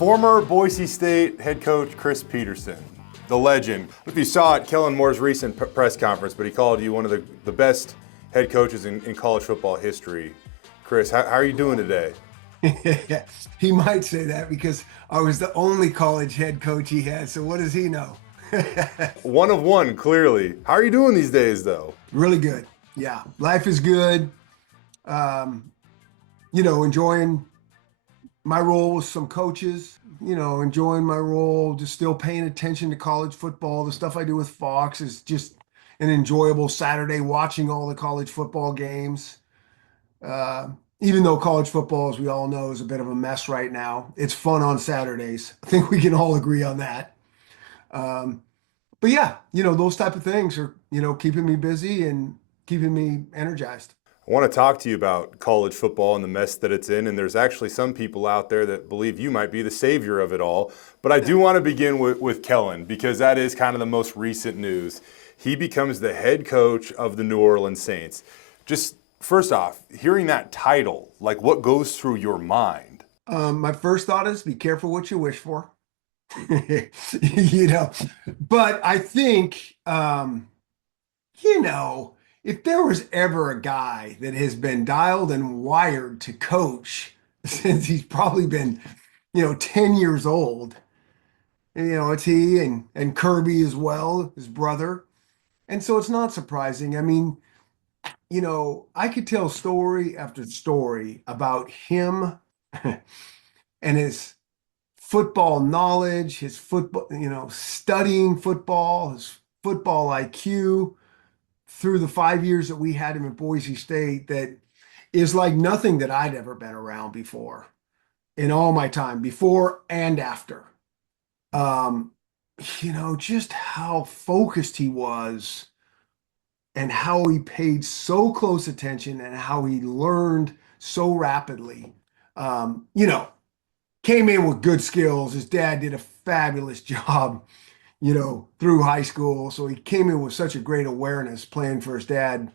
Former Boise State head coach Chris Petersen, the legend. If you saw at Kellen Moore's recent press conference, but he called you one of the best head coaches in college football history. Chris, how are you doing today? He might say that because I was the only college head coach he had, so what does he know? One of one, clearly. How are you doing these days, though? Really good. Yeah, life is good. Enjoying my role with some coaches, enjoying my role, just still paying attention to college football. The stuff I do with Fox is just an enjoyable Saturday watching all the college football games. Even though college football, as we all know, is a bit of a mess right now, it's fun on Saturdays. I think we can all agree on that. But yeah, those type of things are, keeping me busy and keeping me energized. I want to talk to you about college football and the mess that it's in, and there's actually some people out there that believe you might be the savior of it all. But I do want to begin with Kellen, because that is kind of the most recent news. He becomes the head coach of the New Orleans Saints. Just first off, hearing that title, like what goes through your mind? My first thought is be careful what you wish for. But I think, if there was ever a guy that has been dialed and wired to coach since he's probably been, 10 years old, it's he and Kirby as well, his brother. And so it's not surprising. I mean, I could tell story after story about him and his football knowledge, his football, studying football, his football IQ through the 5 years that we had him at Boise State that is like nothing that I'd ever been around before in all my time, before and after. Just how focused he was and how he paid so close attention and how he learned so rapidly. Came in with good skills. His dad did a fabulous job, through high school. So he came in with such a great awareness playing for his dad,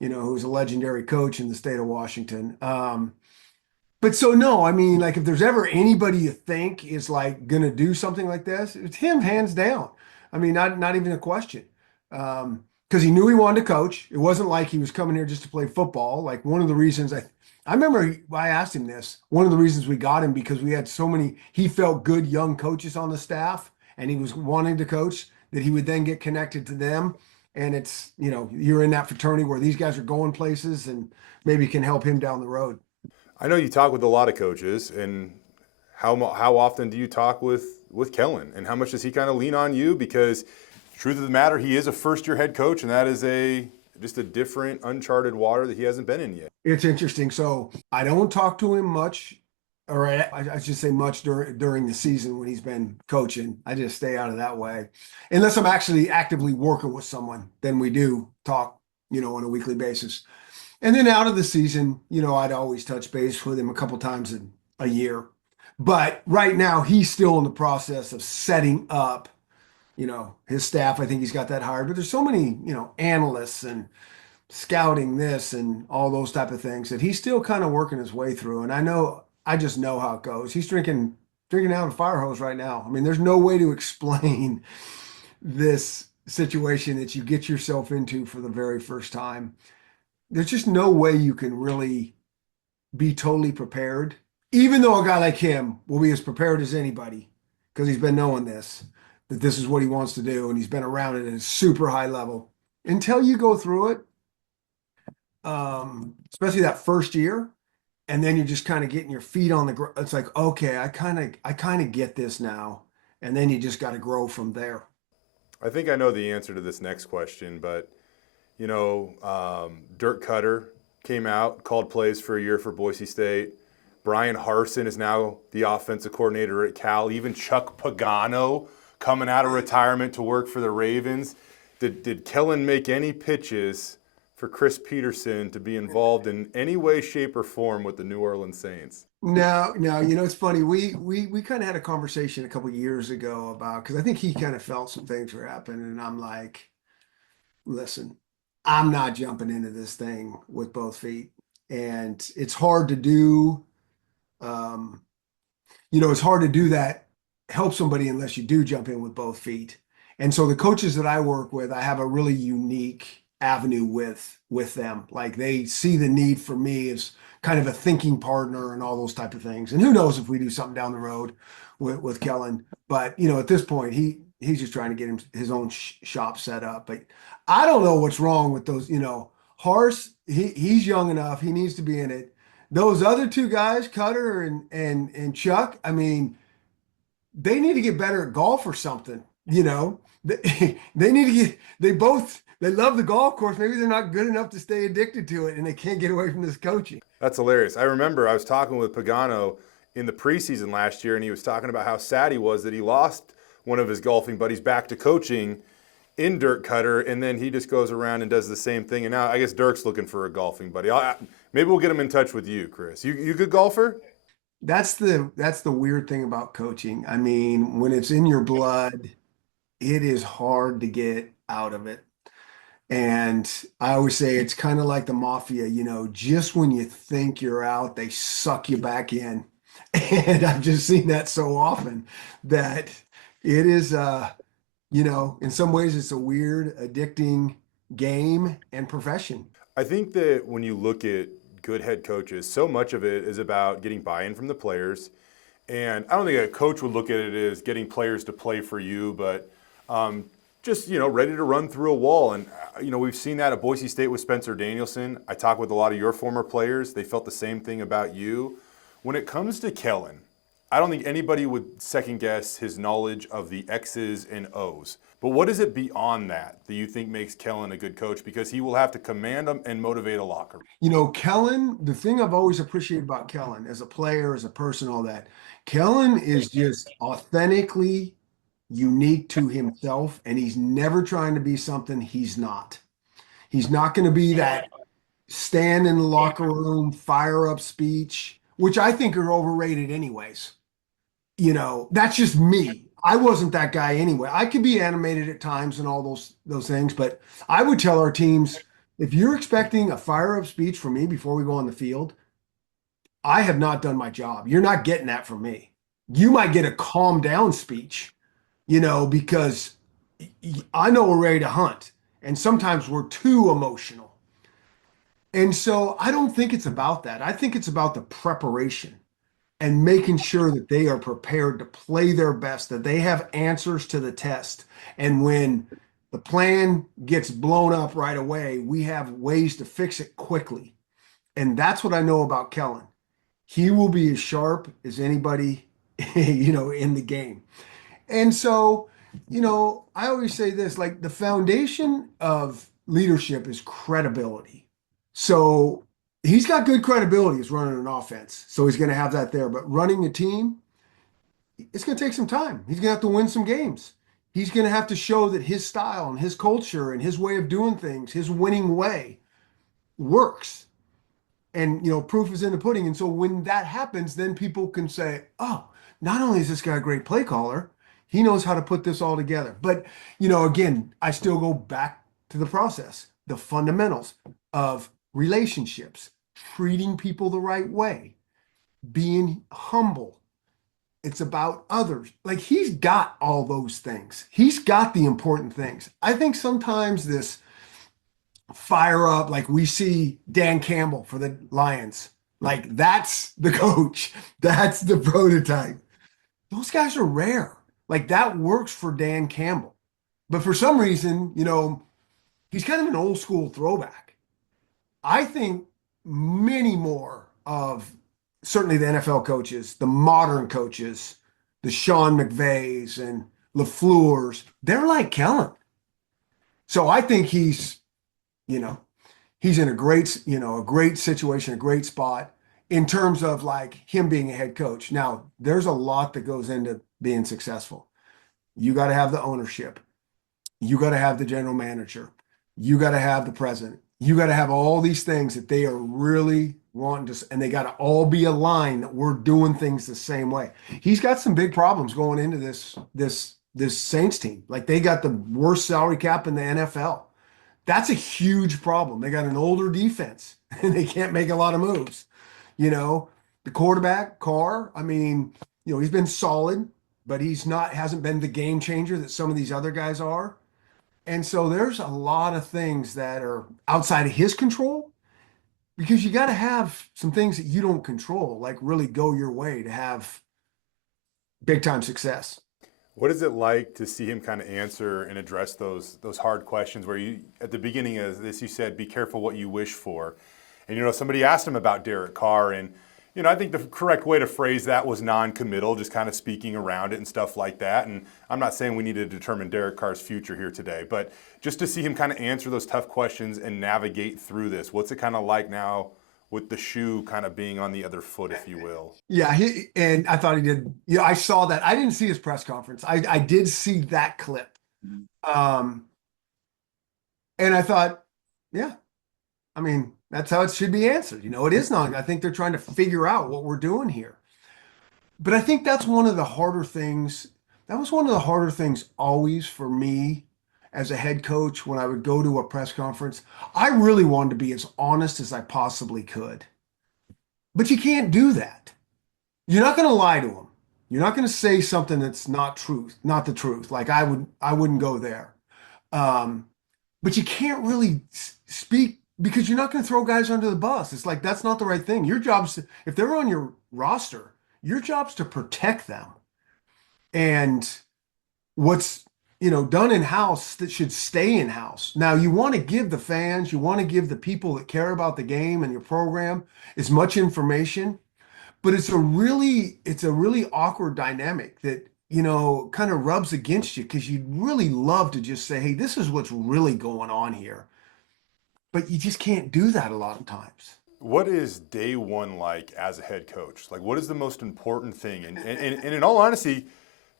who's a legendary coach in the state of Washington. But so no, I mean, like if there's ever anybody you think is like gonna do something like this, it's him, hands down. I mean, not even a question. Because he knew he wanted to coach. It wasn't like he was coming here just to play football. Like one of the reasons I remember I asked him this. One of the reasons we got him because we had so many, he felt good young coaches on the staff and he was wanting to coach that he would then get connected to them. And it's, you're in that fraternity where these guys are going places and maybe can help him down the road. I know you talk with a lot of coaches, and how often do you talk with Kellen, and how much does he kind of lean on you? Because truth of the matter, he is a first-year head coach, and that is just a different, uncharted water that he hasn't been in yet. It's interesting. So I don't talk to him much, or I should say much during the season when he's been coaching. I just stay out of that way. Unless I'm actually actively working with someone, then we do talk, on a weekly basis. And then out of the season, I'd always touch base with him a couple times a year. But right now, he's still in the process of setting up, his staff. I think he's got that hired. But there's so many, analysts and scouting this and all those type of things that he's still kind of working his way through. And I just know how it goes. He's drinking out of a fire hose right now. I mean, there's no way to explain this situation that you get yourself into for the very first time. There's just no way you can really be totally prepared, even though a guy like him will be as prepared as anybody because he's been knowing that this is what he wants to do and he's been around it at a super high level. Until you go through it, especially that first year, and then you're just kind of getting your feet on the ground. It's like, okay, I kind of get this now, and then you just got to grow from there. I think I know the answer to this next question, but Dirk Cutter came out, called plays for a year for Boise State. Brian Harsin is now the offensive coordinator at Cal. Even Chuck Pagano coming out of retirement to work for the Ravens. Did Kellen make any pitches for Chris Petersen to be involved in any way, shape, or form with the New Orleans Saints? No, it's funny. We kind of had a conversation a couple of years ago about, because I think he kind of felt some things were happening, and I'm like, listen, I'm not jumping into this thing with both feet. And it's hard to do. it's hard to do that, help somebody unless you do jump in with both feet. And so the coaches that I work with, I have a really unique avenue with them. Like they see the need for me as kind of a thinking partner and all those type of things. And who knows if we do something down the road with Kellen. But at this point, he's just trying to get his own shop set up. But I don't know what's wrong with those. Hars, he's young enough. He needs to be in it. Those other two guys, Cutter and Chuck, I mean, they need to get better at golf or something. They need to get. They love the golf course. Maybe they're not good enough to stay addicted to it, and they can't get away from this coaching. That's hilarious. I remember I was talking with Pagano in the preseason last year, and he was talking about how sad he was that he lost one of his golfing buddies back to coaching in Dirk Cutter, and then he just goes around and does the same thing. And now I guess Dirk's looking for a golfing buddy. Maybe we'll get him in touch with you, Chris. You a good golfer? That's the weird thing about coaching. I mean, when it's in your blood, it is hard to get out of it. And I always say it's kind of like the mafia, just when you think you're out, they suck you back in. And I've just seen that so often that it is, in some ways it's a weird, addicting game and profession. I think that when you look at good head coaches, so much of it is about getting buy-in from the players. And I don't think a coach would look at it as getting players to play for you, but just, ready to run through a wall. And, we've seen that at Boise State with Spencer Danielson. I talked with a lot of your former players. They felt the same thing about you. When it comes to Kellen, I don't think anybody would second guess his knowledge of the X's and O's. But what is it beyond that you think makes Kellen a good coach? Because he will have to command them and motivate a locker room. Kellen, the thing I've always appreciated about Kellen as a player, as a person, all that, Kellen is just authentically unique to himself, and he's never trying to be something he's not. He's not going to be that stand in the locker room, fire up speech, which I think are overrated anyways. That's just me. I wasn't that guy anyway. I could be animated at times and all those things, but I would tell our teams, if you're expecting a fire up speech from me before we go on the field, I have not done my job. You're not getting that from me. You might get a calm down speech, because I know we're ready to hunt, and sometimes we're too emotional. And so I don't think it's about that. I think it's about the preparation and making sure that they are prepared to play their best, that they have answers to the test. And when the plan gets blown up right away, we have ways to fix it quickly. And that's what I know about Kellen. He will be as sharp as anybody, in the game. And so, I always say this, like the foundation of leadership is credibility. So he's got good credibility as running an offense. So he's going to have that there. But running a team, it's going to take some time. He's going to have to win some games. He's going to have to show that his style and his culture and his way of doing things, his winning way, works. And, proof is in the pudding. And so when that happens, then people can say, oh, not only is this guy a great play caller, he knows how to put this all together. But, again, I still go back to the process, the fundamentals of relationships, treating people the right way, being humble. It's about others. Like he's got all those things. He's got the important things. I think sometimes this fire up, like we see Dan Campbell for the Lions, like that's the coach. That's the prototype. Those guys are rare. Like that works for Dan Campbell. But for some reason, he's kind of an old school throwback. I think many more of certainly the NFL coaches, the modern coaches, the Sean McVays and LaFleur's, they're like Kellen. So I think he's in a great situation, a great spot in terms of like him being a head coach. Now, there's a lot that goes into being successful. You got to have the ownership. You got to have the general manager. You got to have the president. You got to have all these things that they are really wanting to, and they got to all be aligned that we're doing things the same way. He's got some big problems going into this Saints team. Like they got the worst salary cap in the NFL. That's a huge problem. They got an older defense and they can't make a lot of moves. The quarterback, Carr, I mean, He's been solid, but hasn't been the game changer that some of these other guys are. And so there's a lot of things that are outside of his control because you got to have some things that you don't control, like really go your way to have big time success. What is it like to see him kind of answer and address those hard questions where you, at the beginning of this, you said, be careful what you wish for. And, somebody asked him about Derek Carr, and, I think the correct way to phrase that was non-committal, just kind of speaking around it and stuff like that. And I'm not saying we need to determine Derek Carr's future here today, but just to see him kind of answer those tough questions and navigate through this. What's it kind of like now with the shoe kind of being on the other foot, if you will? Yeah, and I thought he did. Yeah, I saw that. I didn't see his press conference. I did see that clip. And I thought, yeah, I mean, that's how it should be answered. It is not. I think they're trying to figure out what we're doing here. But I think that's one of the harder things. That was one of the harder things always for me as a head coach when I would go to a press conference. I really wanted to be as honest as I possibly could. But you can't do that. You're not going to lie to them. You're not going to say something that's not the truth. Like I wouldn't go there. But you can't really speak because you're not going to throw guys under the bus. It's like, that's not the right thing. Your job's if they're on your roster, your job's to protect them. And what's, done in house that should stay in house. Now you want to give the fans, you want to give the people that care about the game and your program as much information, but it's a really awkward dynamic that, kind of rubs against you because you'd really love to just say, hey, this is what's really going on here. But you just can't do that a lot of times. What is day one like as a head coach? Like, what is the most important thing? And in all honesty,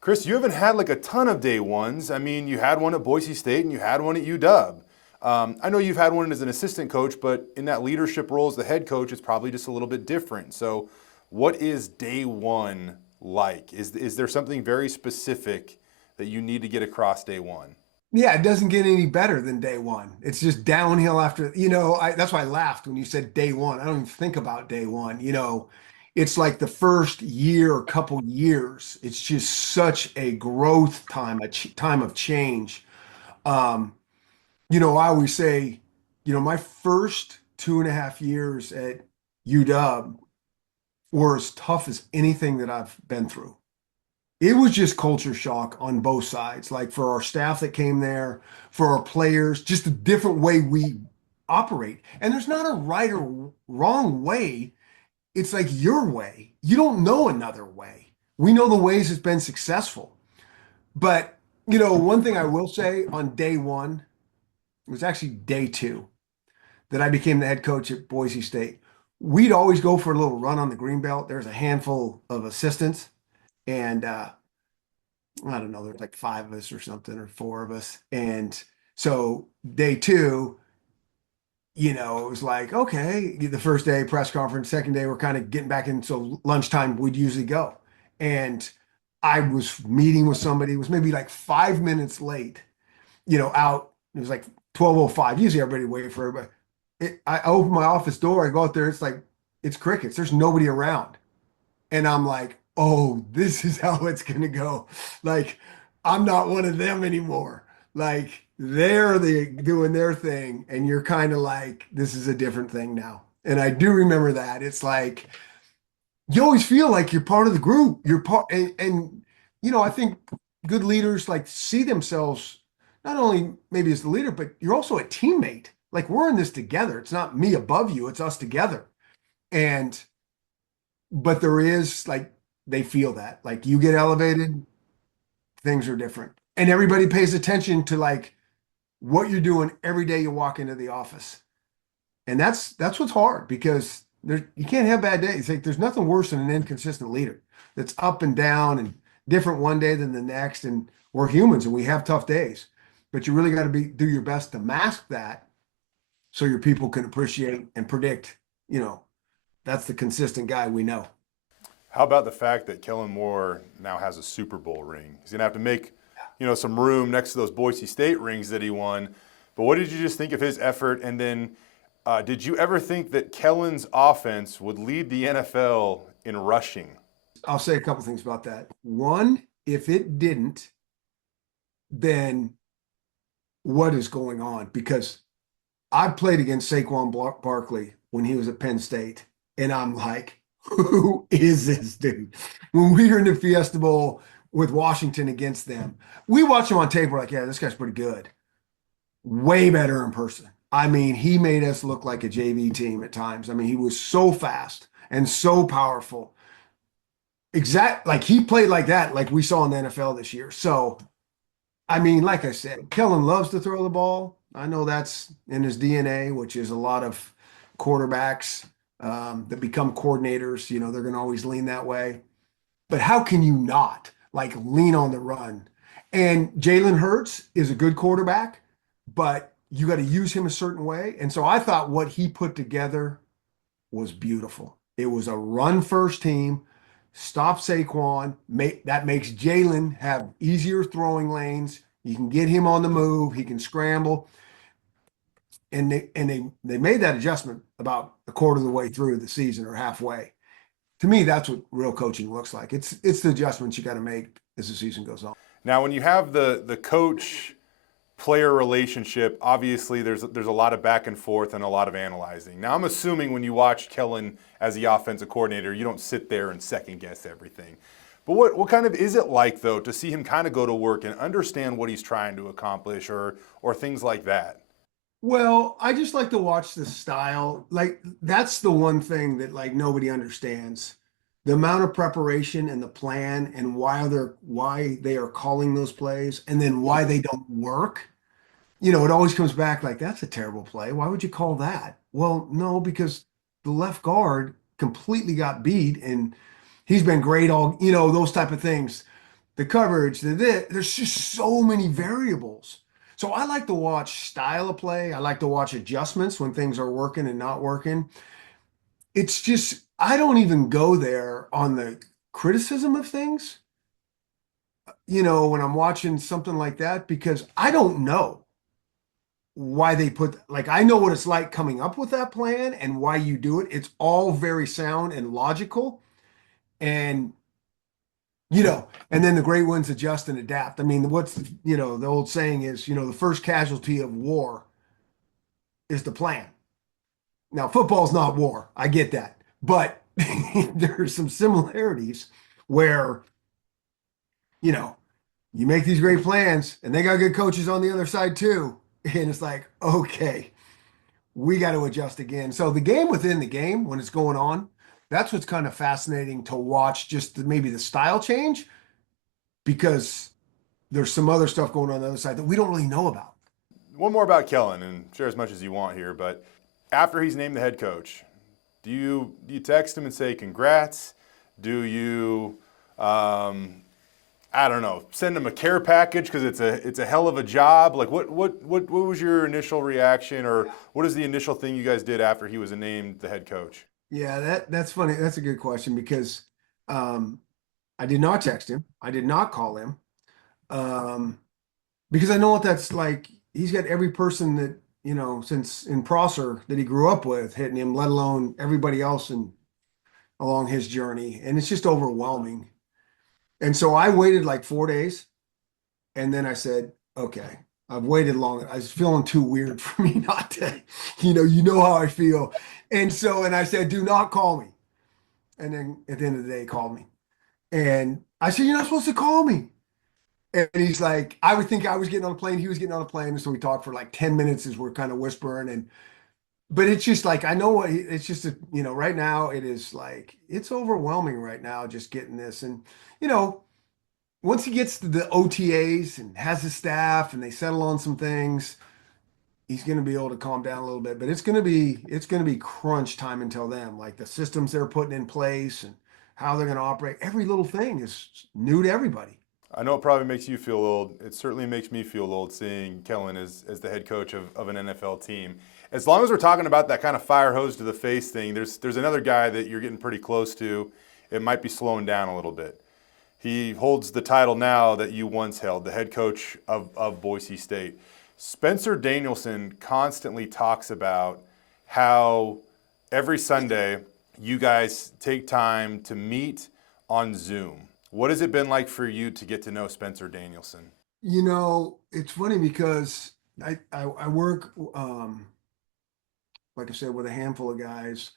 Chris, you haven't had like a ton of day ones. I mean, you had one at Boise State and you had one at UW. I know you've had one as an assistant coach, but in that leadership role as the head coach, it's probably just a little bit different. So what is day one like? Is there something very specific that you need to get across day one? Yeah, it doesn't get any better than day one. It's just downhill after, that's why I laughed when you said day one. I don't even think about day one. It's like the first year or couple years. It's just such a growth time, time of change. Um, I always say, my first 2.5 years at UW were as tough as anything that I've been through. It was just culture shock on both sides, like for our staff that came there, for our players, just a different way we operate. And there's not a right or wrong way. It's like your way. You don't know another way. We know the ways it's been successful. But, one thing I will say on day one, it was actually day two that I became the head coach at Boise State. We'd always go for a little run on the greenbelt. There's a handful of assistants. And I don't know, there's like 5 of us or something, or 4 of us. And so day two, it was like, okay, the first day press conference, second day, we're kind of getting back in. So lunchtime, we'd usually go. And I was meeting with somebody, it was maybe like 5 minutes late, out. It was like 12:05. Usually everybody waited for everybody. I open my office door, I go out there, it's crickets. There's nobody around. And I'm like, oh, this is how it's going to go. Like, I'm not one of them anymore. Like, they're doing their thing. And you're kind of like, this is a different thing now. And I do remember that. It's like, you always feel like you're part of the group. You're part, and I think good leaders like see themselves not only maybe as the leader, but you're also a teammate. Like, we're in this together. It's not me above you, it's us together. But there is like, they feel that like you get elevated, things are different. And everybody pays attention to like what you're doing every day you walk into the office. And that's what's hard because you can't have bad days. Like, there's nothing worse than an inconsistent leader that's up and down and different one day than the next. And we're humans and we have tough days, but you really got to do your best to mask that so your people can appreciate and predict, that's the consistent guy we know. How about the fact that Kellen Moore now has a Super Bowl ring? He's going to have to make, some room next to those Boise State rings that he won. But what did you just think of his effort? And then did you ever think that Kellen's offense would lead the NFL in rushing? I'll say a couple things about that. One, if it didn't, then what is going on? Because I played against Saquon Barkley when he was at Penn State, and I'm like, who is this dude? When we were in the Fiesta Bowl with Washington against them, we watched him on tape. We're like, yeah, this guy's pretty good. Way better in person. I mean, he made us look like a JV team at times. I mean, he was so fast and so powerful. Like he played like that, like we saw in the NFL this year. So, I mean, like I said, Kellen loves to throw the ball. I know that's in his DNA, which is a lot of quarterbacks that become coordinators. You know, they're going to always lean that way. But how can you not like lean on the run? And Jalen Hurts is a good quarterback, but you got to use him a certain way. And so I thought what he put together was beautiful. It was a run first team, stop Saquon. That makes Jalen have easier throwing lanes. You can get him on the move. He can scramble. And they made that adjustment about a quarter of the way through the season or halfway. To me, that's what real coaching looks like. It's the adjustments you got to make as the season goes on. Now, when you have the coach player relationship, obviously there's a lot of back and forth and a lot of analyzing. Now, I'm assuming when you watch Kellen as the offensive coordinator, you don't sit there and second guess everything. But what kind of is it like, though, to see him kind of go to work and understand what he's trying to accomplish or things like that? Well, I just like to watch the style. Like that's the one thing that like nobody understands. The amount of preparation and the plan and why they are calling those plays and then why they don't work. You know, it always comes back like that's a terrible play. Why would you call that? Well, no, because the left guard completely got beat and he's been great all, you know, those type of things. The coverage, there's just so many variables. So I like to watch style of play. I like to watch adjustments when things are working and not working. It's just, I don't even go there on the criticism of things, you know, when I'm watching something like that, because I don't know why they put, like, I know what it's like coming up with that plan and why you do it. It's all very sound and logical. And you know, and then the great ones adjust and adapt. I mean, you know, the old saying is, you know, the first casualty of war is the plan. Now, football's not war. I get that. But there are some similarities where, you know, you make these great plans and they got good coaches on the other side too. And it's like, okay, we got to adjust again. So the game within the game, when it's going on, that's what's kind of fascinating to watch, just maybe the style change, because there's some other stuff going on the other side that we don't really know about. One more about Kellen, and share as much as you want here, but after he's named the head coach, do you text him and say congrats? Do you, I don't know, send him a care package because it's a hell of a job? Like what was your initial reaction, or what is the initial thing you guys did after he was named the head coach? Yeah, that's funny. That's a good question because I did not text him. I did not call him. Because I know what that's like. He's got every person that, you know, since in Prosser that he grew up with hitting him, let alone everybody else along his journey. And it's just overwhelming. And so I waited like 4 days and then I said, okay, I've waited long. I was feeling too weird for me not to, you know how I feel. And I said, do not call me. And then at the end of the day, he called me. And I said, you're not supposed to call me. And he's like, I would think I was getting on a plane. He was getting on a plane. So we talked for like 10 minutes as we're kind of whispering. But it's just like, I know what it's just, right now it is like, it's overwhelming right now, just getting this. And, once he gets to the OTAs and has his staff and they settle on some things, he's going to be able to calm down a little bit, but it's going to be crunch time until then. Like the systems they're putting in place and how they're going to operate. Every little thing is new to everybody. I know it probably makes you feel old. It certainly makes me feel old seeing Kellen as the head coach of an NFL team. As long as we're talking about that kind of fire hose to the face thing, there's another guy that you're getting pretty close to. It might be slowing down a little bit. He holds the title now that you once held, the head coach of Boise State. Spencer Danielson constantly talks about how every Sunday you guys take time to meet on Zoom. What has it been like for you to get to know Spencer Danielson? It's funny because I work, like I said, with a handful of guys,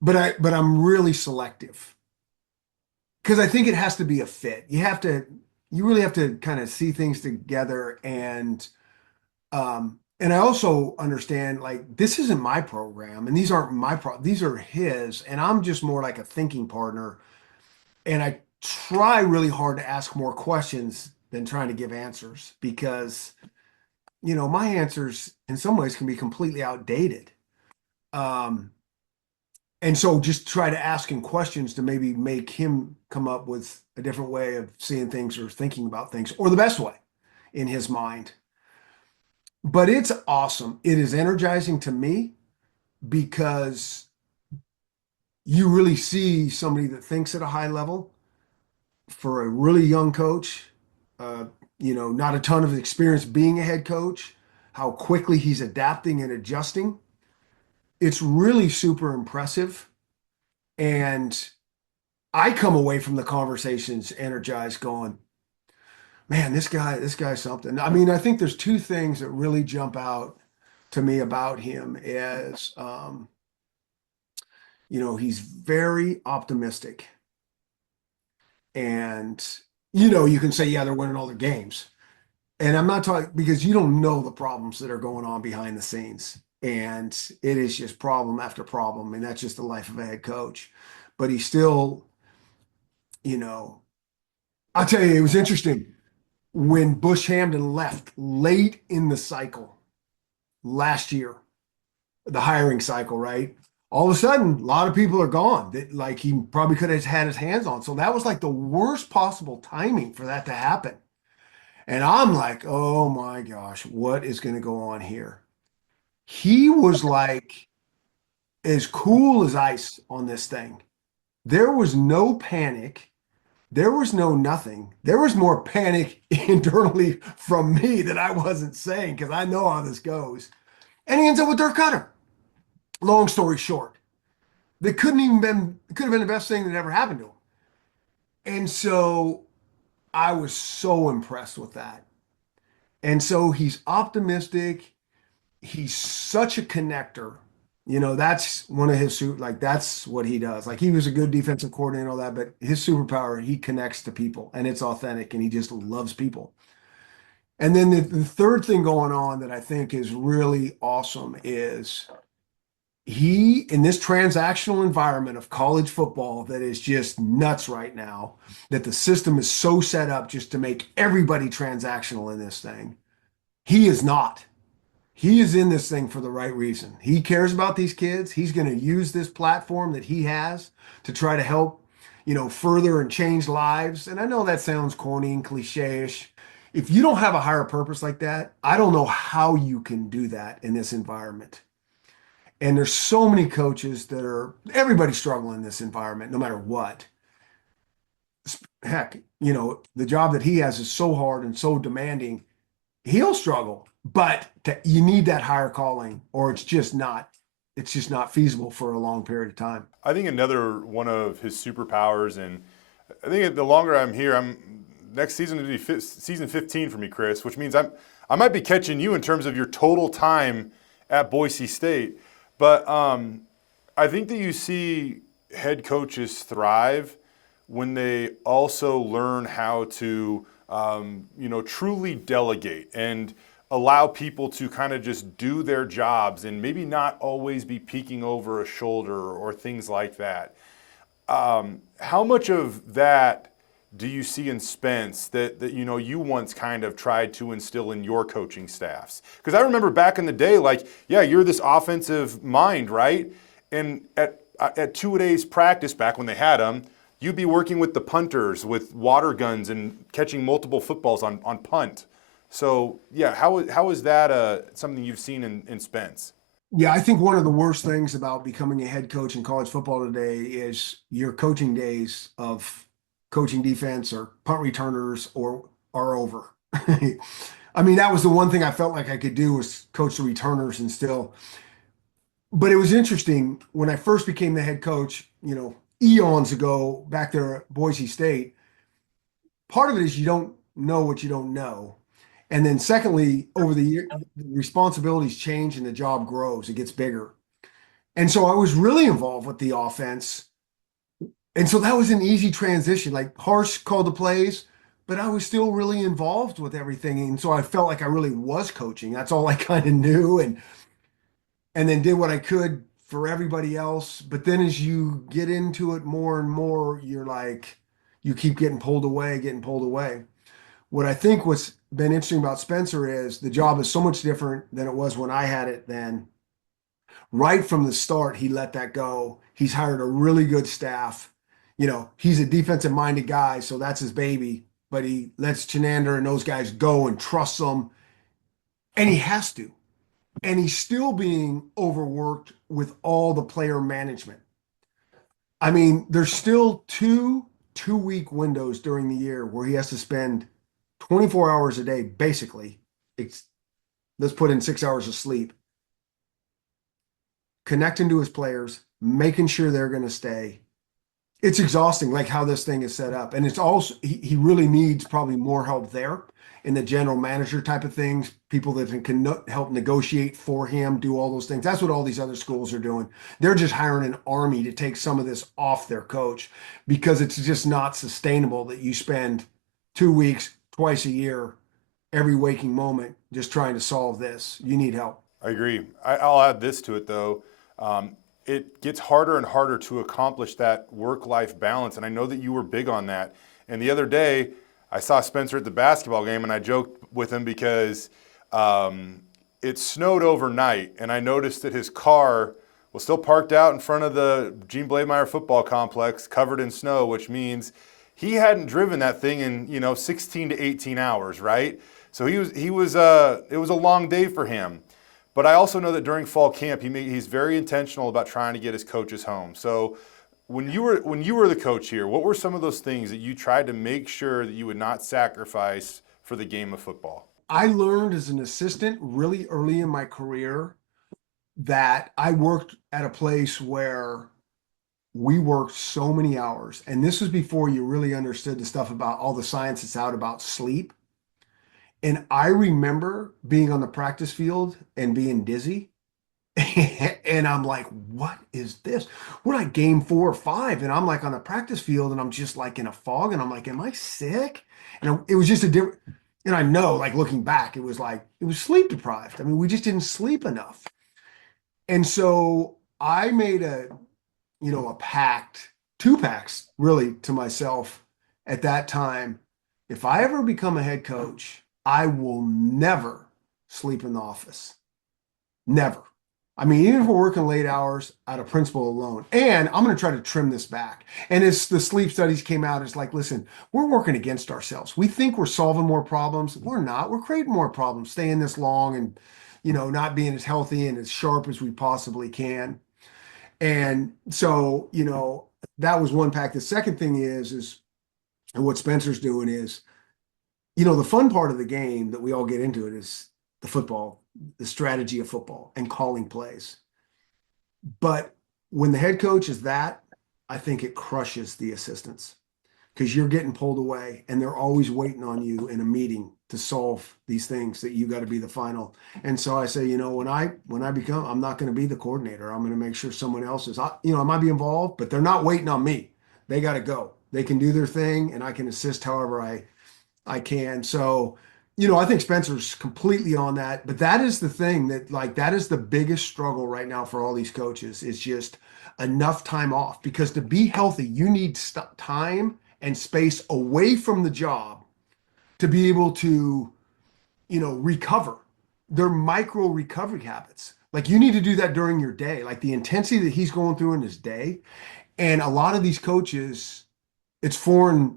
but I'm really selective because I think it has to be a fit. You really have to kind of see things together, and I also understand like this isn't my program, and these aren't these are his, and I'm just more like a thinking partner, and I try really hard to ask more questions than trying to give answers because my answers in some ways can be completely outdated. Um, and so just try to ask him questions to maybe make him come up with a different way of seeing things or thinking about things, or the best way in his mind. But it's awesome. It is energizing to me because you really see somebody that thinks at a high level for a really young coach, uh, not a ton of experience being a head coach, how quickly he's adapting and adjusting. It's really super impressive. And I come away from the conversations energized going, man, this guy's something. I mean, I think there's two things that really jump out to me about him is, he's very optimistic. And, you can say, yeah, they're winning all their games. And I'm not talking because you don't know the problems that are going on behind the scenes. And it is just problem after problem. And that's just the life of a head coach. But he's still, you know, I'll tell you, it was interesting when Bush Hamden left late in the cycle last year, the hiring cycle, right? All of a sudden, a lot of people are gone that like he probably could have had his hands on. So that was like the worst possible timing for that to happen. And I'm like, oh my gosh, what is going to go on here? He was like as cool as ice on this thing. There was no panic. There was no nothing. There was more panic internally from me that I wasn't saying because I know how this goes. And he ends up with Dirk Cutter. Long story short, that could have been the best thing that ever happened to him. And so I was so impressed with that. And so he's optimistic. He's such a connector. That's one of his like that's what he does. Like he was a good defensive coordinator and all that, but his superpower, he connects to people and it's authentic and he just loves people. And then the third thing going on that I think is really awesome is he in this transactional environment of college football that is just nuts right now, that the system is so set up just to make everybody transactional in this thing. He is not. He is in this thing for the right reason. He cares about these kids. He's going to use this platform that he has to try to help, further and change lives. And I know that sounds corny and cliche-ish. If you don't have a higher purpose like that, I don't know how you can do that in this environment. And there's so many coaches everybody's struggling in this environment, no matter what. Heck, the job that he has is so hard and so demanding. He'll struggle, but you need that higher calling or it's just not feasible for a long period of time. I think another one of his superpowers, and I think the longer I'm here, next season to be season 15 for me, Chris, which means I might be catching you in terms of your total time at Boise State. But I think that you see head coaches thrive when they also learn how to truly delegate and allow people to kind of just do their jobs and maybe not always be peeking over a shoulder or things like that. How much of that do you see in Spence that you once kind of tried to instill in your coaching staffs? Because I remember back in the day, like, yeah, you're this offensive mind, right? And at two-a-days practice back when they had them, you'd be working with the punters with water guns and catching multiple footballs on punt. So, yeah, how is that something you've seen in Spence? Yeah, I think one of the worst things about becoming a head coach in college football today is your coaching days of coaching defense or punt returners are over. I mean, that was the one thing I felt like I could do was coach the returners and still. But it was interesting when I first became the head coach, eons ago back there at Boise State. Part of it is you don't know what you don't know. And then secondly, over the year, responsibilities change and the job grows, it gets bigger. And so I was really involved with the offense. And so that was an easy transition. Like Harsh called the plays, but I was still really involved with everything. And so I felt like I really was coaching. That's all I kind of knew. And then did what I could for everybody else. But then as you get into it more and more, you're like, you keep getting pulled away, getting pulled away. What I think what's been interesting about Spencer is the job is so much different than it was when I had it then. Right from the start, he let that go. He's hired a really good staff. You know, he's a defensive minded guy, so that's his baby. But he lets Chenander and those guys go and trusts them. And he has to. And he's still being overworked with all the player management. I mean, there's still two-week windows during the year where he has to spend 24 hours a day, basically. Let's put in 6 hours of sleep, connecting to his players, making sure they're going to stay. It's exhausting, like how this thing is set up. And it's also, he really needs probably more help there in the general manager type of things, people that can help negotiate for him, do all those things. That's what all these other schools are doing. They're just hiring an army to take some of this off their coach because it's just not sustainable that you spend 2 weeks, twice a year, every waking moment, just trying to solve this. You need help. I agree. I'll add this to it, though. It gets harder and harder to accomplish that work-life balance, and I know that you were big on that. And the other day, I saw Spencer at the basketball game, and I joked with him because it snowed overnight, and I noticed that his car was still parked out in front of the Gene Blademeyer football complex, covered in snow, which means he hadn't driven that thing in 16 to 18 hours, right? So it was a long day for him. But I also know that during fall camp, he's very intentional about trying to get his coaches home. So when you were the coach here, what were some of those things that you tried to make sure that you would not sacrifice for the game of football? I learned as an assistant really early in my career that I worked at a place where we worked so many hours. And this was before you really understood the stuff about all the science that's out about sleep. And I remember being on the practice field and being dizzy. And I'm like, what is this? We're like game 4 or 5. And I'm like on the practice field and I'm just like in a fog. And I'm like, am I sick? And it was just a different, and I know like looking back, it was sleep deprived. I mean, we just didn't sleep enough. And so I made a pact, 2 pacts really to myself at that time. If I ever become a head coach, I will never sleep in the office. Never. I mean, even if we're working late hours out of principle alone, and I'm going to try to trim this back. And as the sleep studies came out, it's like, listen, we're working against ourselves. We think we're solving more problems. We're not. We're creating more problems, staying this long and, not being as healthy and as sharp as we possibly can. And so, that was one pack. The second thing is and what Spencer's doing is, the fun part of the game that we all get into it is the football, the strategy of football and calling plays. But when the head coach is that, I think it crushes the assistants because you're getting pulled away and they're always waiting on you in a meeting to solve these things that you got to be the final. And so I say, when I become, I'm not going to be the coordinator. I'm going to make sure someone else is, I might be involved, but they're not waiting on me. They got to go. They can do their thing and I can assist however I can. So, I think Spencer's completely on that, but that is the thing that is the biggest struggle right now for all these coaches is just enough time off, because to be healthy, you need time and space away from the job to be able to, recover. They're micro recovery habits. Like you need to do that during your day, like the intensity that he's going through in his day. And a lot of these coaches, it's foreign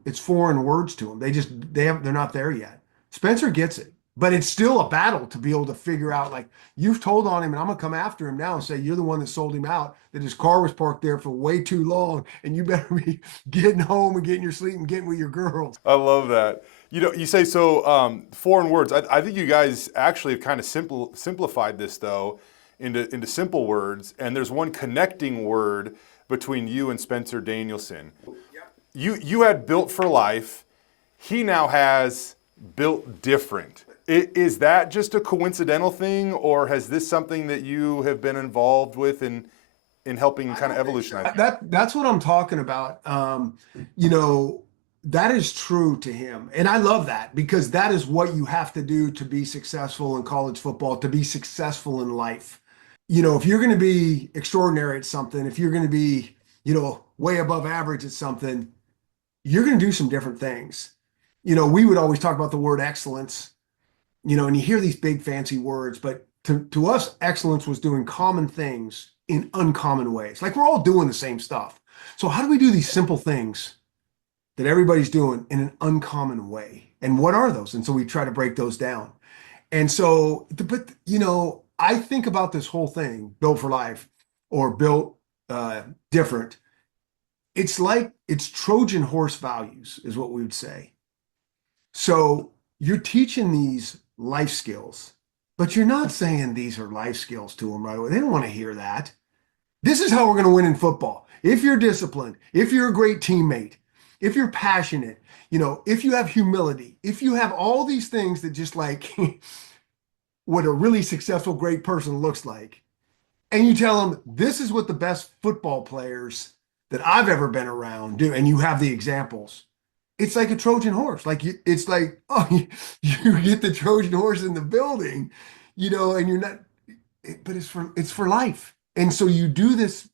words to them. They're not there yet. Spencer gets it, but it's still a battle to be able to figure out, like you've told on him and I'm gonna come after him now and say, you're the one that sold him out, that his car was parked there for way too long. And you better be getting home and getting your sleep and getting with your girls. I love that. You say so, foreign words. I think you guys actually have kind of simplified this though into simple words. And there's one connecting word between you and Spencer Danielson. You had built for life. He now has built different. Is that just a coincidental thing, or has this something that you have been involved with in helping kind of evolutionize? That's what I'm talking about. You know, that is true to him. And I love that because that is what you have to do to be successful in college football, to be successful in life. You know, if you're going to be extraordinary at something, if you're going to be, you know, way above average at something, you're going to do some different things. You know, we would always talk about the word excellence, you know, and you hear these big fancy words, but to us, excellence was doing common things in uncommon ways. Like we're all doing the same stuff. So how do we do these simple things that everybody's doing in an uncommon way? And what are those? And so we try to break those down. And so, but you know, I think about this whole thing, built for life or built different. It's like it's Trojan horse values is what we would say. So you're teaching these life skills, but you're not saying these are life skills to them right away. They don't want to hear that. This is how we're going to win in football. If you're disciplined, if you're a great teammate, if you're passionate, you know, if you have humility, if you have all these things that just like what a really successful, great person looks like, and you tell them this is what the best football players that I've ever been around do, and you have the examples. It's like a Trojan horse. Like it's like, oh, you get the Trojan horse in the building, you know, and you're not, but it's for life. And so you do this,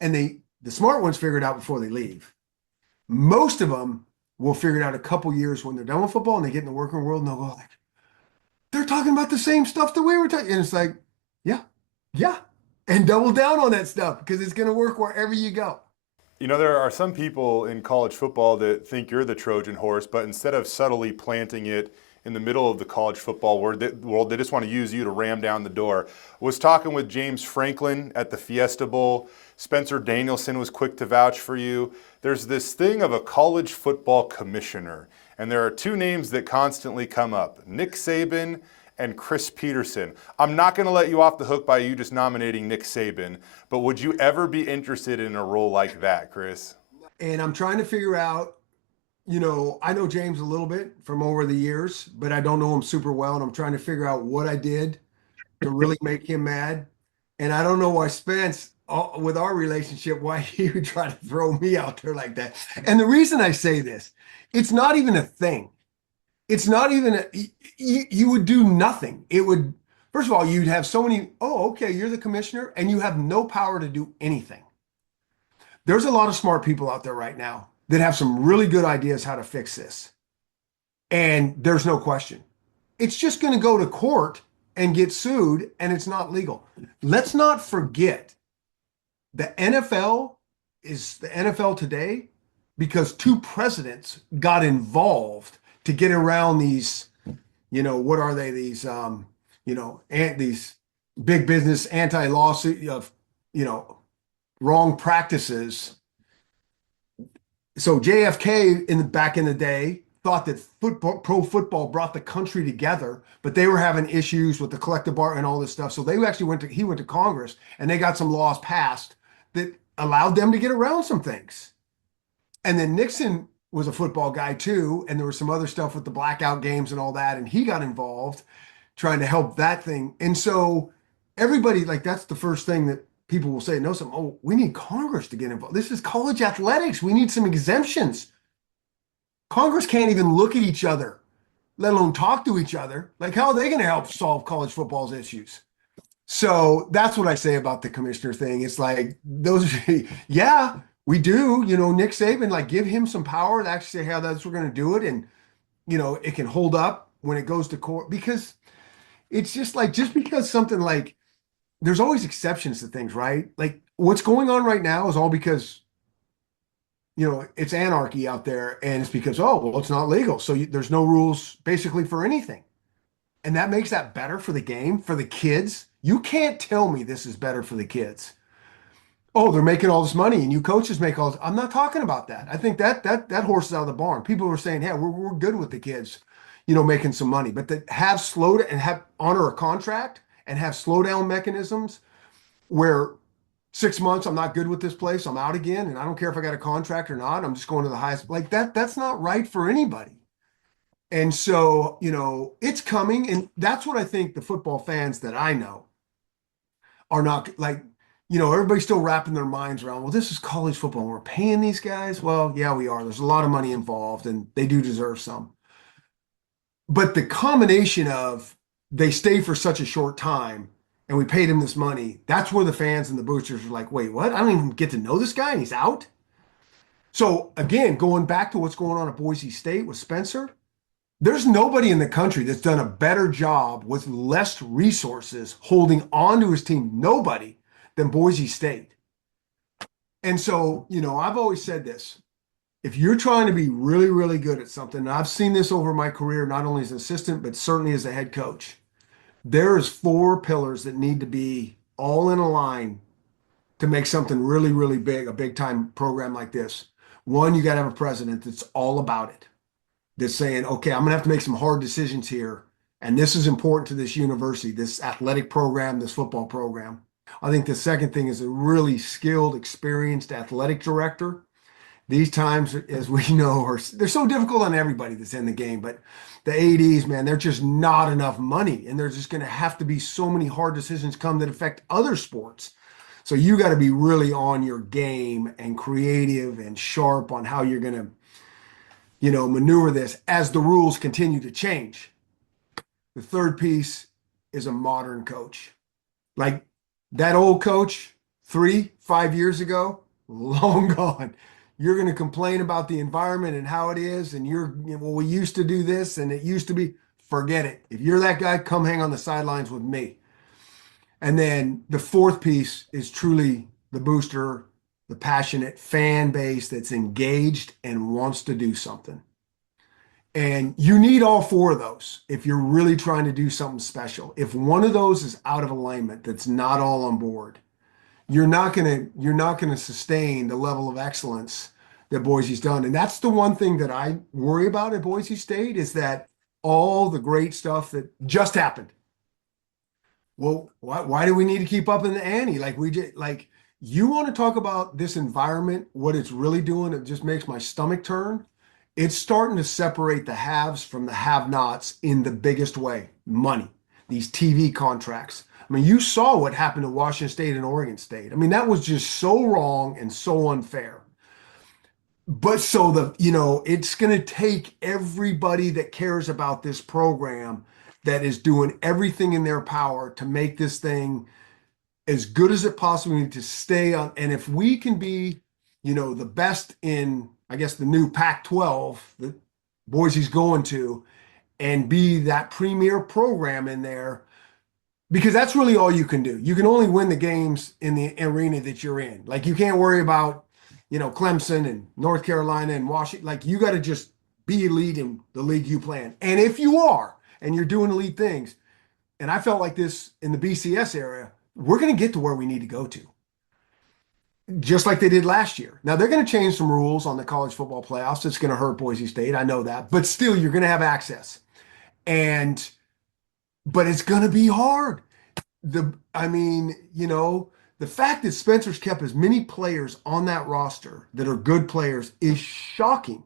and the smart ones figure it out before they leave. Most of them will figure it out a couple years when they're done with football and they get in the working world and they'll go like, they're talking about the same stuff that we were talking. And it's like, yeah, yeah. And double down on that stuff because it's going to work wherever you go. You know, there are some people in college football that think you're the Trojan horse, but instead of subtly planting it in the middle of the college football world, they just want to use you to ram down the door. I was talking with James Franklin at the Fiesta Bowl. Spencer Danielson was quick to vouch for you. There's this thing of a college football commissioner, and there are two names that constantly come up, Nick Saban and Chris Petersen. I'm not going to let you off the hook by you just nominating Nick Saban, but would you ever be interested in a role like that, Chris? And I'm trying to figure out, you know, I know James a little bit from over the years, but I don't know him super well. And I'm trying to figure out what I did to really make him mad. And I don't know why Spence, with our relationship, why he would try to throw me out there like that. And the reason I say this, it's not even a thing. It's not even, you would do nothing. It would, first of all, you'd have so many, oh, okay, you're the commissioner and you have no power to do anything. There's a lot of smart people out there right now that have some really good ideas how to fix this. And there's no question. It's just going to go to court and get sued and it's not legal. Let's not forget the NFL is the NFL today because two presidents got involved to get around these, you know, what are they? These, you know, these big business anti-lawsuit of, you know, wrong practices. So JFK back in the day thought that pro football brought the country together, but they were having issues with the collective bargaining and all this stuff. So they actually he went to Congress and they got some laws passed that allowed them to get around some things. And then Nixon was a football guy too. And there was some other stuff with the blackout games and all that. And he got involved trying to help that thing. And so everybody, like, that's the first thing that people will say, no, oh, we need Congress to get involved. This is college athletics. We need some exemptions. Congress can't even look at each other, let alone talk to each other. Like, how are they going to help solve college football's issues? So that's what I say about the commissioner thing. It's like those, yeah, we do, you know, Nick Saban, like give him some power to actually say how that's we're going to do it. And, you know, it can hold up when it goes to court because it's just like, just because something like, there's always exceptions to things, right? Like what's going on right now is all because, you know, it's anarchy out there and it's because, oh, well, it's not legal. So there's no rules basically for anything. And that makes that better for the game, for the kids. You can't tell me this is better for the kids. Oh, they're making all this money and you coaches make all this. I'm not talking about that. I think that horse is out of the barn. People are saying, yeah, we're good with the kids, you know, making some money, but to have slowed and have honor a contract and have slow down mechanisms where 6 months, I'm not good with this place, I'm out again, and I don't care if I got a contract or not, I'm just going to the highest. Like that's not right for anybody. And so, it's coming, and that's what I think the football fans that I know are not like, everybody's still wrapping their minds around, well, this is college football. We're paying these guys. Well, yeah, we are. There's a lot of money involved, and they do deserve some. But the combination of they stay for such a short time and we paid him this money, that's where the fans and the boosters are like, wait, what? I don't even get to know this guy and he's out. So again, going back to what's going on at Boise State with Spencer, there's nobody in the country that's done a better job with less resources holding on to his team, nobody, than Boise State. And so, I've always said this. If you're trying to be really, really good at something, and I've seen this over my career, not only as an assistant, but certainly as a head coach, there's 4 pillars that need to be all in a line to make something really, really big, a big time program like this. One, you got to have a president that's all about it. That's saying, okay, I'm going to have to make some hard decisions here. And this is important to this university, this athletic program, this football program. I think the second thing is a really skilled, experienced athletic director. These times, as we know, they're so difficult on everybody that's in the game. But the ADs, man, they're just not enough money. And there's just going to have to be so many hard decisions come that affect other sports. So you got to be really on your game and creative and sharp on how you're going to, maneuver this as the rules continue to change. The third piece is a modern coach. Like that old coach 3-5 years ago, long gone. You're going to complain about the environment and how it is, and well, we used to do this and it used to be, forget it. If you're that guy, come hang on the sidelines with me. And then the fourth piece is truly the booster, the passionate fan base that's engaged and wants to do something. And you need all 4 of those if you're really trying to do something special. If one of those is out of alignment, that's not all on board, you're not gonna sustain the level of excellence that Boise's done. And that's the one thing that I worry about at Boise State is that all the great stuff that just happened. Well, why do we need to keep up in the ante? You want to talk about this environment, what it's really doing, it just makes my stomach turn. It's starting to separate the haves from the have-nots in the biggest way. Money, these TV contracts. I mean, you saw what happened to Washington State and Oregon State. I mean, that was just so wrong and so unfair. But so it's going to take everybody that cares about this program that is doing everything in their power to make this thing as good as it possibly needs to stay on. And if we can be, the best in, I guess, the new Pac-12 that Boise's going to, and be that premier program in there, because that's really all you can do. You can only win the games in the arena that you're in. Like you can't worry about, Clemson and North Carolina and Washington. Like you got to just be elite in the league you play in. And if you are, and you're doing elite things, and I felt like this in the BCS area, we're going to get to where we need to go to. Just like they did last year. Now they're going to change some rules on the college football playoffs. It's going to hurt Boise State. I know that, but still you're going to have access. But it's going to be hard. The fact that Spencer's kept as many players on that roster that are good players is shocking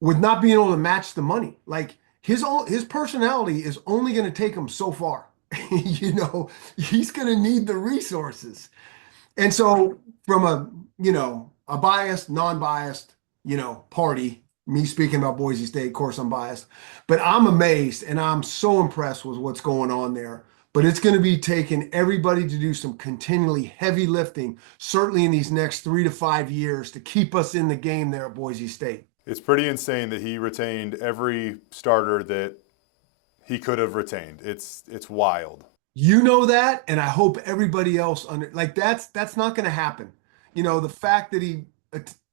with not being able to match the money. Like his personality is only going to take him so far. He's going to need the resources. And so from a biased, non-biased, party, me speaking about Boise State, of course I'm biased, but I'm amazed and I'm so impressed with what's going on there. But it's going to be taking everybody to do some continually heavy lifting, certainly in these next 3 to 5 years, to keep us in the game there at Boise State. It's pretty insane that he retained every starter that he could have retained. It's wild. You know that, and I hope everybody else that's not going to happen. The fact that he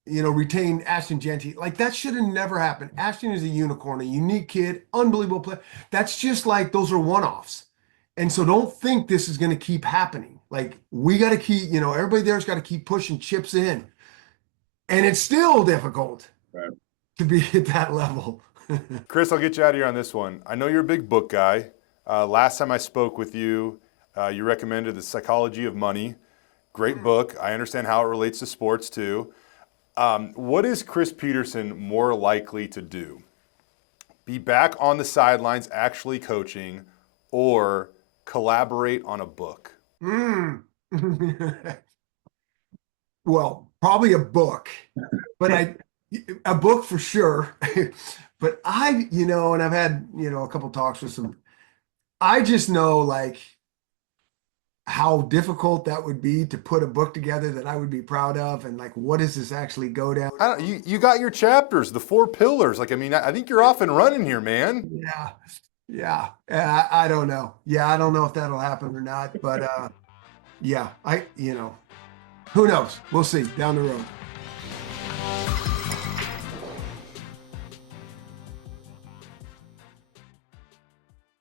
retained Ashton Genty, that should have never happened. Ashton is a unicorn, a unique kid, unbelievable player. That's just those are one-offs. And so don't think this is going to keep happening. We got to keep, everybody there's got to keep pushing chips in. And it's still difficult to be at that level. Chris, I'll get you out of here on this one. I know you're a big book guy. Last time I spoke with you, you recommended The Psychology of Money. Great book. I understand how it relates to sports too. What is Chris Petersen more likely to do? Be back on the sidelines actually coaching, or collaborate on a book? Mm. Well, probably a book, but a book for sure. But and I've had, a couple talks with some, I just know like how difficult that would be to put a book together that I would be proud of. And like, what does this actually go down? You got your chapters, the 4 pillars. Like, I mean, I think you're off and running here, man. Yeah. Yeah. I don't know. Yeah. I don't know if that'll happen or not, but, yeah, who knows? We'll see down the road.